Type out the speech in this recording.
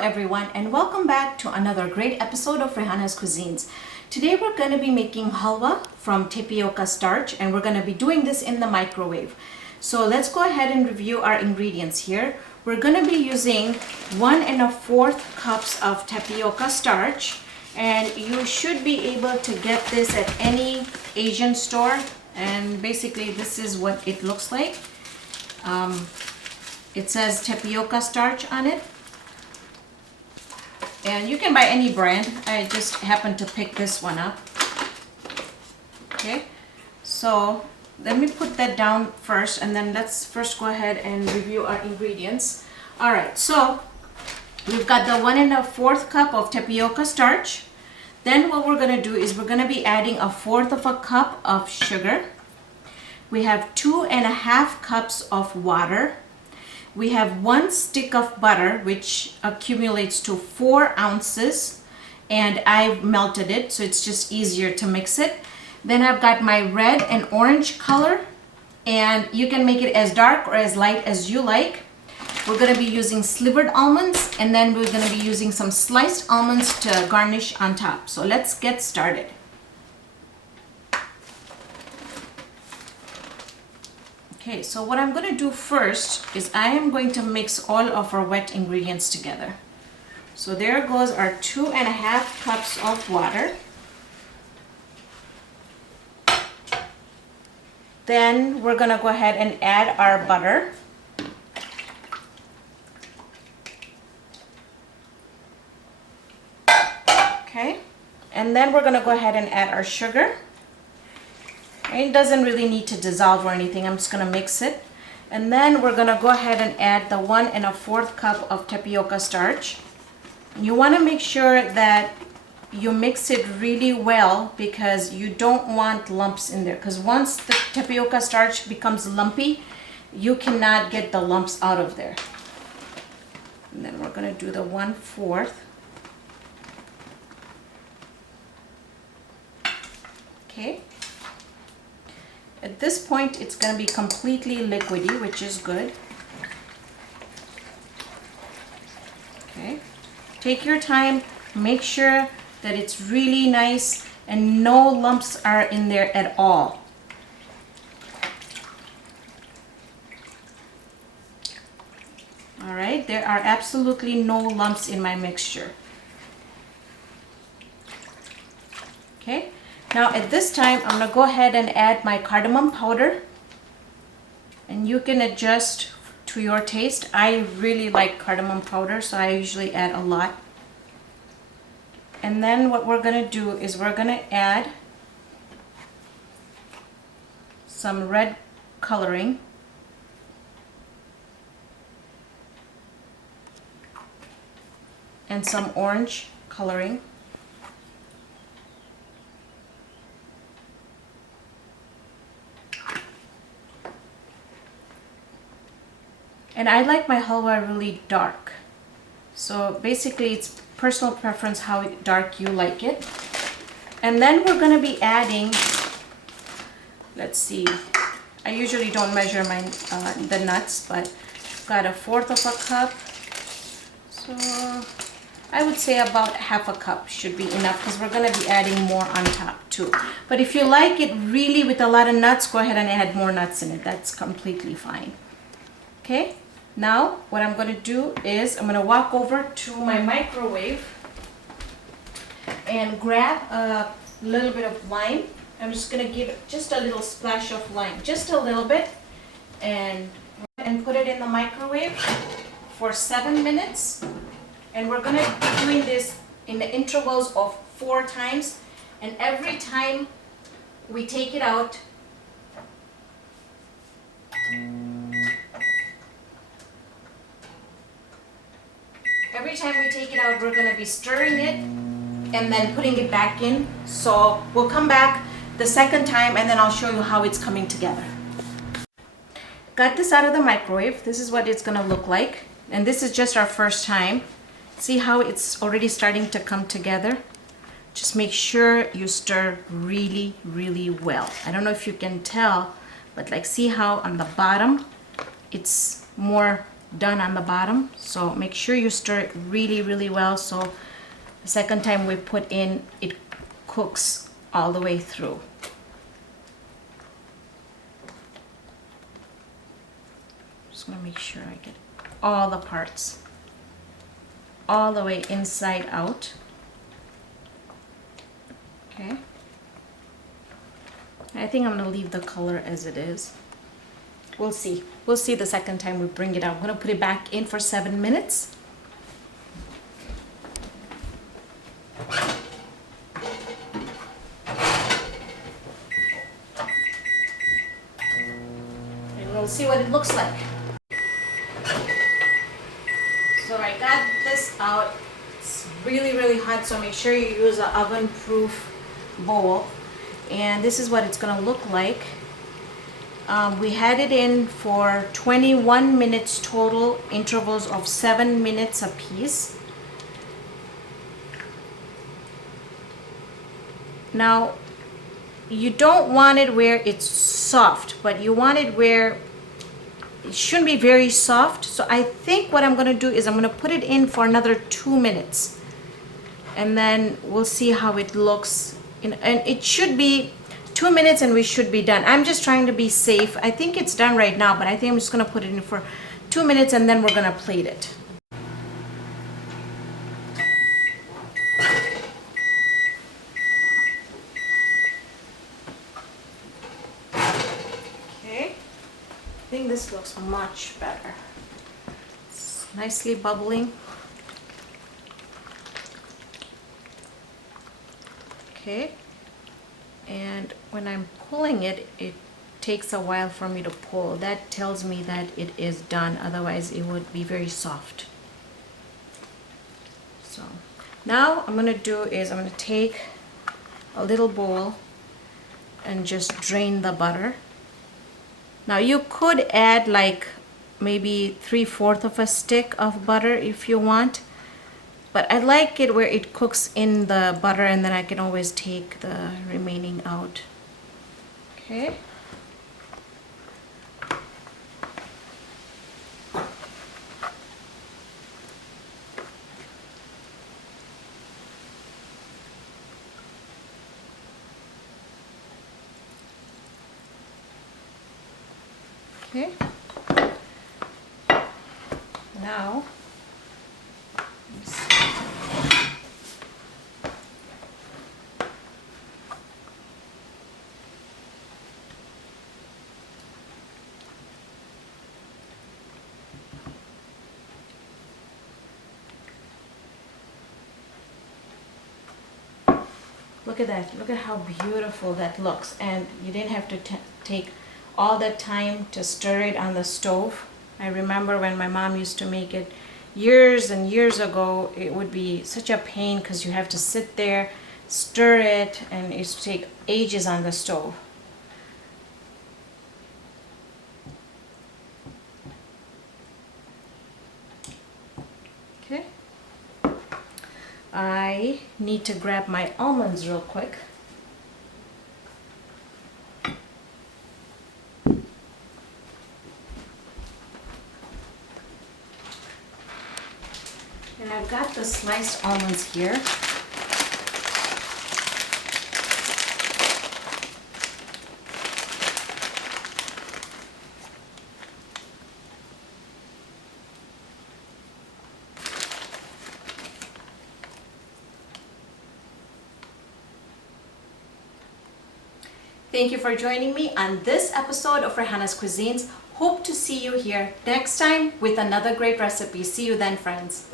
everyone, and welcome back to another great episode of Raihana's Cuisines. Today we're going to be making halwa from tapioca starch, and we're going to be doing this in the microwave. So let's go ahead and review our ingredients here. We're going to be using 1 1/4 cups of tapioca starch, and you should be able to get this at any Asian store, and basically this is what it looks like. It says tapioca starch on it, and you can buy any brand. I just happened to pick this one up. Okay, so let me put that down first, and then let's first go ahead and review our ingredients. All right, so we've got the 1 1/4 cup of tapioca starch. Then what we're going to do is we're going to be adding 1/4 cup of sugar. We have 2 1/2 cups of water. We have 1 stick of butter, which accumulates to 4 ounces, and I've melted it so it's just easier to mix it. Then I've got my red and orange color, and you can make it as dark or as light as you like. We're going to be using slivered almonds, and then we're going to be using some sliced almonds to garnish on top. So let's get started. Okay, so what I'm going to do first is I am going to mix all of our wet ingredients together. So there goes our 2 1/2 cups of water. Then we're going to go ahead and add our butter. Okay, and then we're going to go ahead and add our sugar. It doesn't really need to dissolve or anything. I'm just going to mix it. And then we're going to go ahead and add the 1 1/4 cup of tapioca starch. You want to make sure that you mix it really well, because you don't want lumps in there. Because once the tapioca starch becomes lumpy, you cannot get the lumps out of there. And then we're going to do the 1/4. Okay. At this point, it's going to be completely liquidy, which is good. Okay. Take your time. Make sure that it's really nice and no lumps are in there at all. All right. There are absolutely no lumps in my mixture. Okay. Now at this time, I'm going to go ahead and add my cardamom powder, and you can adjust to your taste. I really like cardamom powder, so I usually add a lot. And then what we're going to do is we're going to add some red coloring. And some orange coloring. And I like my halwa really dark. So basically it's personal preference how dark you like it. And then we're going to be adding, let's see, I usually don't measure my the nuts, but I've got 1/4 cup. So I would say about 1/2 cup should be enough, because we're going to be adding more on top too. But if you like it really with a lot of nuts, go ahead and add more nuts in it. That's completely fine. Okay. Now what I'm going to do is I'm going to walk over to my microwave and grab a little bit of lime. I'm just going to give it just a little splash of lime, just a little bit, and put it in the microwave for 7 minutes. And we're going to be doing this in the intervals of 4 times, and every time we take it out, we're going to be stirring it and then putting it back in. So we'll come back the second time, and then I'll show you how it's coming together. Got this out of the microwave. This is what it's going to look like. And this is just our first time. See how it's already starting to come together? Just make sure you stir really, really well. I don't know if you can tell, but like, see how on the bottom it's more done on the bottom. So make sure you stir it really, really well, so the second time we put in, it cooks all the way through. Just gonna make sure I get all the parts all the way inside out. Okay. I think I'm gonna leave the color as it is. We'll see. We'll see the second time we bring it out. I'm gonna put it back in for 7 minutes. And we'll see what it looks like. So I got this out. It's really, really hot, so make sure you use an oven-proof bowl. And this is what it's gonna look like. We had it in for 21 minutes total, intervals of 7 minutes apiece. Now, you don't want it where it's soft, but you want it where it shouldn't be very soft. So I think what I'm gonna do is I'm gonna put it in for another 2 minutes, and then we'll see how it looks. And it should be 2 minutes and we should be done. I'm just trying to be safe. I think it's done right now, but I think I'm just gonna put it in for 2 minutes and then we're gonna plate it. Okay, I think this looks much better. It's nicely bubbling. Okay. And when I'm pulling it, it takes a while for me to pull. That tells me that it is done, otherwise it would be very soft. So now I'm gonna do is I'm gonna take a little bowl and just drain the butter. Now you could add like maybe 3/4 of a stick of butter if you want. But I like it where it cooks in the butter and then I can always take the remaining out. Okay. Okay. Now, look at that. Look at how beautiful that looks. And you didn't have to take all that time to stir it on the stove. I remember when my mom used to make it years and years ago, it would be such a pain because you have to sit there, stir it, and it used to take ages on the stove. Okay. I need to grab my almonds real quick. And I've got the sliced almonds here. Thank you for joining me on this episode of Raihana's Cuisines. Hope to see you here next time with another great recipe. See you then, friends.